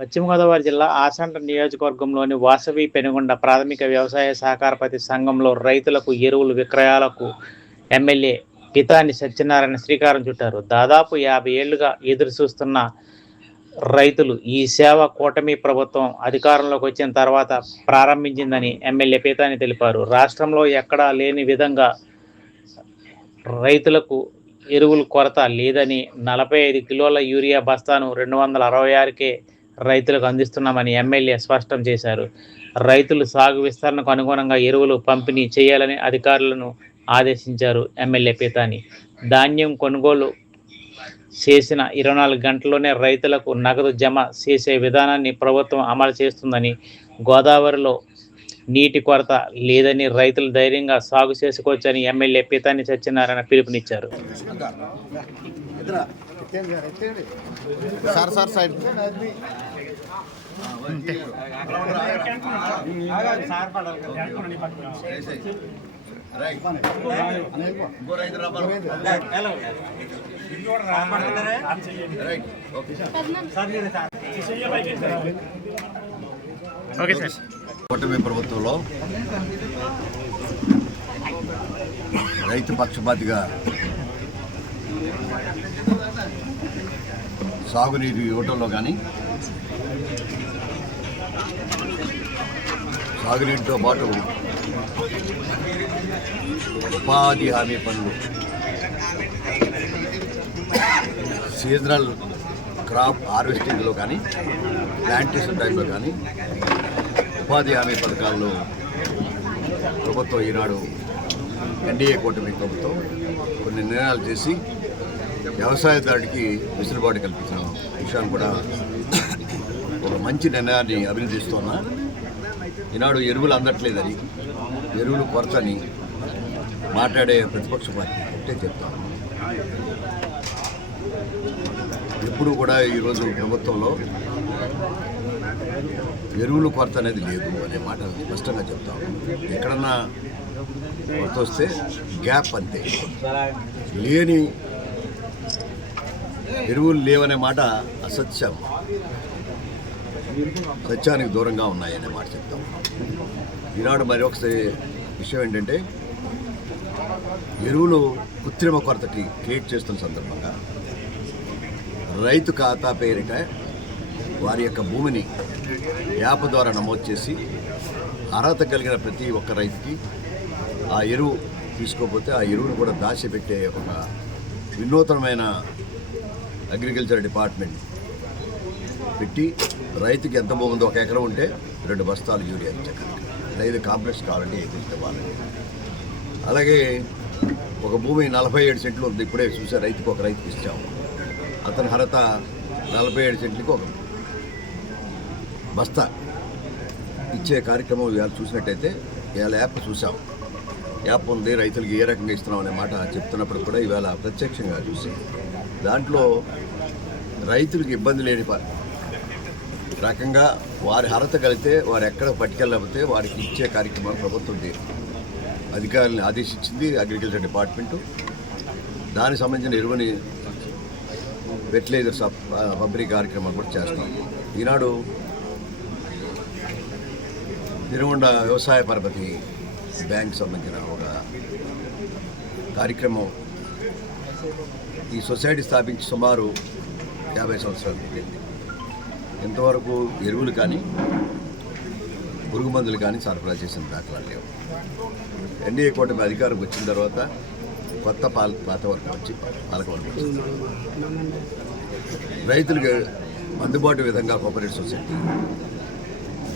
పశ్చిమ గోదావరి జిల్లా ఆచంట నియోజకవర్గంలోని వాసవి పెనుగొండ ప్రాథమిక వ్యవసాయ సహకార సంఘంలో రైతులకు ఎరువుల విక్రయాలకు ఎమ్మెల్యే పితాని సత్యనారాయణ శ్రీకారం చుట్టారు. దాదాపు 50 ఏళ్లుగా ఎదురు చూస్తున్న రైతులు ఈ సేవ కూటమి ప్రభుత్వం అధికారంలోకి వచ్చిన తర్వాత ప్రారంభించిందని ఎమ్మెల్యే పితాని తెలిపారు. రాష్ట్రంలో ఎక్కడా లేని విధంగా రైతులకు ఎరువుల కొరత లేదని, 45 కిలోల యూరియా బస్తాను 266కే రైతులకు అందిస్తున్నామని ఎమ్మెల్యే స్పష్టం చేశారు. రైతులు సాగు విస్తరణకు అనుగుణంగా ఎరువులు పంపిణీ చేయాలని అధికారులను ఆదేశించారు. ఎమ్మెల్యే పితాని ధాన్యం కొనుగోలు చేసిన 24 గంటల్లోనే రైతులకు నగదు జమ చేసే విధానాన్ని ప్రభుత్వం అమలు చేస్తుందని, గోదావరిలో నీటి కొరత లేదని, రైతులు ధైర్యంగా సాగు చేసుకోవచ్చని ఎమ్మెల్యే పితాని సత్యనారాయణ పిలుపునిచ్చారు. కూటమి ప్రభుత్వంలో రైతు పక్షపాతిగా సాగునీరు ఇవ్వటంలో కానీ, సాగునీటితో పాటు ఉపాధి హామీ పనులు, సీజనల్ క్రాప్ హార్వెస్టింగ్లో కానీ, ప్లాంటేషన్ టైంలో కానీ ఉపాధి హామీ పథకాల్లో ప్రభుత్వం ఈనాడు ఎన్డీఏ కూటమి ప్రభుత్వం కొన్ని నిర్ణయాలు చేసి వ్యవసాయదారుడికి వెసులుబాటు కల్పించిన విషయాన్ని కూడా ఒక మంచి నిర్ణయాన్ని అభినందిస్తున్నా. ఈనాడు ఎరువులు అందట్లేదని, ఎరువులు కొరతని మాట్లాడే ప్రతిపక్ష పార్టీ అంటే చెప్తాను. ఎప్పుడు కూడా ఈరోజు ప్రభుత్వంలో ఎరువులు కొరత అనేది లేదు అనే మాట స్పష్టంగా చెప్తాము. ఎక్కడన్నా కొరత వస్తే గ్యాప్ అంతే, లేని ఎరువులు లేవనే మాట అసత్యం, సత్యానికి దూరంగా ఉన్నాయనే మాట చెప్తాం. ఈనాడు మరి ఒకసారి విషయం ఏంటంటే, ఎరువులు కృత్రిమ కొరతకి క్రియేట్ చేస్తున్న సందర్భంగా రైతు ఖాతా పేరిట వారి యొక్క భూమిని యాప్ ద్వారా నమోదు చేసి అర్హత కలిగిన ప్రతి ఒక్క రైతుకి ఆ ఎరువు తీసుకోకపోతే ఆ ఎరువును కూడా దాచిపెట్టే ఒక వినూతనమైన అగ్రికల్చర్ డిపార్ట్మెంట్ పెట్టి రైతుకి ఎంత భూమి ఉందో, 1 ఎకరం ఉంటే 2 బస్తాలు యూరియా ఇచ్చారు. 5 కాంప్లెక్స్ కావాలంటే ఇవ్వాలి. అలాగే ఒక భూమి 47 సెంట్లు ఉంది, ఇప్పుడే చూసే రైతుకి ఒక రైతుకి ఇచ్చాము. అతని అర్హత 47 సెంట్లకి ఒక బస్తా ఇచ్చే కార్యక్రమం ఇవాళ చూసినట్టయితే, ఇవాళ యాప్ చూసాం. యాప్ ఉంది, రైతులకు ఏ రకంగా ఇస్తున్నాం అనే మాట చెప్తున్నప్పుడు కూడా ఇవాళ ప్రత్యక్షంగా చూసి దాంట్లో రైతులకు ఇబ్బంది లేని రకంగా వారి అర్హత కలిగితే వారు ఎక్కడ పట్టుకెళ్ళకపోతే వారికి ఇచ్చే కార్యక్రమాలు ప్రభుత్వం అధికారులను ఆదేశించింది అగ్రికల్చర్ డిపార్ట్మెంటు. దానికి సంబంధించిన ఎరువుని ఫెర్టిలైజర్స్ పంపిణీ కార్యక్రమాలు కూడా చేస్తాం. ఈనాడు పెనుగొండ వ్యవసాయ పరపతి బ్యాంక్ సంబంధించిన ఒక కార్యక్రమం, ఈ సొసైటీ స్థాపించి సుమారు 50 సంవత్సరాలు పెట్టింది. ఇంతవరకు ఎరువులు కానీ పురుగు మందులు కానీ సరఫరా చేసిన దాఖలాలు లేవు. ఎన్డీఏ కూటమి అధికారం వచ్చిన తర్వాత కొత్త పాతవర్గం వచ్చి పాలకవర్గం రైతులకు అందుబాటు విధంగా కోఆపరేటివ్ సొసైటీ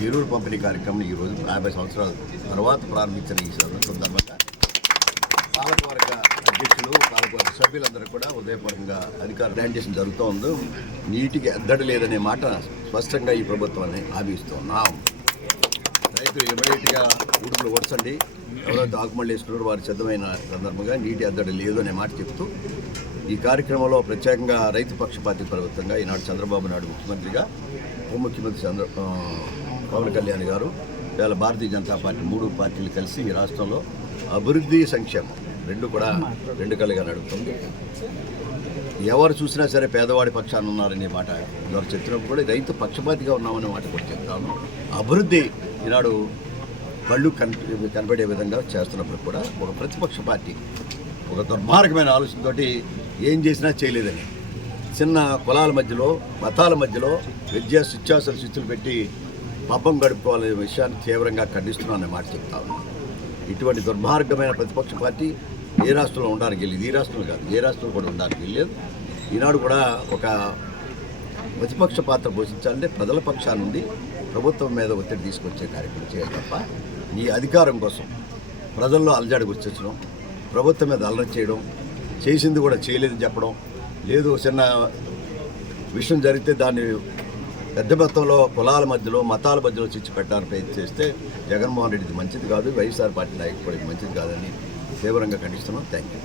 ఎరువులు పంపిణీ కార్యక్రమం ఈరోజు 50 సంవత్సరాల తర్వాత ప్రారంభించిన ఈ సందర్భంగా పాలకవర్గ అధ్యక్షులు, పాలకవర్గ సభ్యులందరూ కూడా ఉదయపూర్వకంగా అధికార ప్లాంటేషన్ జరుగుతూ ఉంది. నీటికి ఎద్దడి లేదనే మాట స్పష్టంగా ఈ ప్రభుత్వాన్ని హామీస్తున్నాం. రైతులు ఇమీడియట్గా ఉడుపులు ఓడ్చండి, ఎవరైతే ఆకుమళ్ళు వేసుకున్నారో వారు సిద్ధమైన సందర్భంగా నీటి ఎద్దడి లేదు అనే మాట చెప్తూ ఈ కార్యక్రమంలో ప్రత్యేకంగా రైతు పక్షపాతి ప్రభుత్వంగా ఈనాడు చంద్రబాబు నాయుడు ముఖ్యమంత్రిగా, ఉప ముఖ్యమంత్రి పవన్ కళ్యాణ్ గారు, ఇవాళ భారతీయ జనతా పార్టీ 3 పార్టీలు కలిసి ఈ రాష్ట్రంలో అభివృద్ధి, సంక్షేమం రెండు కళ్ళుగా నడుపుతుంది. ఎవరు చూసినా సరే పేదవాడి పక్షాన ఉన్నారనే మాట ఎవరు చెప్పినప్పుడు కూడా రైతు పక్షపాతిగా ఉన్నామనే మాట కూడా చెప్తాను. అభివృద్ధి ఈనాడు కళ్ళు కనబడే విధంగా చేస్తున్నప్పుడు కూడా ఒక ప్రతిపక్ష పార్టీ ఒక దుర్మార్గమైన ఆలోచనతోటి ఏం చేసినా చేయలేదని చిన్న కులాల మధ్యలో మతాల మధ్యలో శిత్యాసలు శిస్తులు పెట్టి పబ్బం గడుపుకోవాలనే విషయాన్ని తీవ్రంగా ఖండిస్తున్నాను అనే మాట చెప్తా ఉన్నాను. ఇటువంటి దుర్మార్గమైన ప్రతిపక్ష పార్టీ ఏ రాష్ట్రంలో ఉండడానికి వెళ్ళేది, ఈ రాష్ట్రంలో కాదు ఏ రాష్ట్రంలో కూడా ఉండడానికి వెళ్ళలేదు. ఈనాడు కూడా ఒక ప్రతిపక్ష పాత్ర పోషించాలంటే ప్రజల పక్షాల నుండి ప్రభుత్వం మీద ఒత్తిడి తీసుకొచ్చే కార్యక్రమం చేయాలి తప్ప ఈ అధికారం కోసం ప్రజల్లో అలజడి గుర్తించడం, ప్రభుత్వం మీద అల్లరి చేయడం, చేసింది కూడా చేయలేదని చెప్పడం, లేదు చిన్న విషయం జరిగితే దాన్ని పెద్ద మొత్తంలో కులాల మధ్యలో మతాల మధ్యలో చిచ్చు పెట్టడానికి ప్రయత్నం చేస్తే జగన్మోహన్ రెడ్డిది మంచిది కాదు, వైఎస్ఆర్ పార్టీ నాయకుడికి మంచిది కాదని తీవ్రంగా ఖండిస్తున్నాం. Thank you.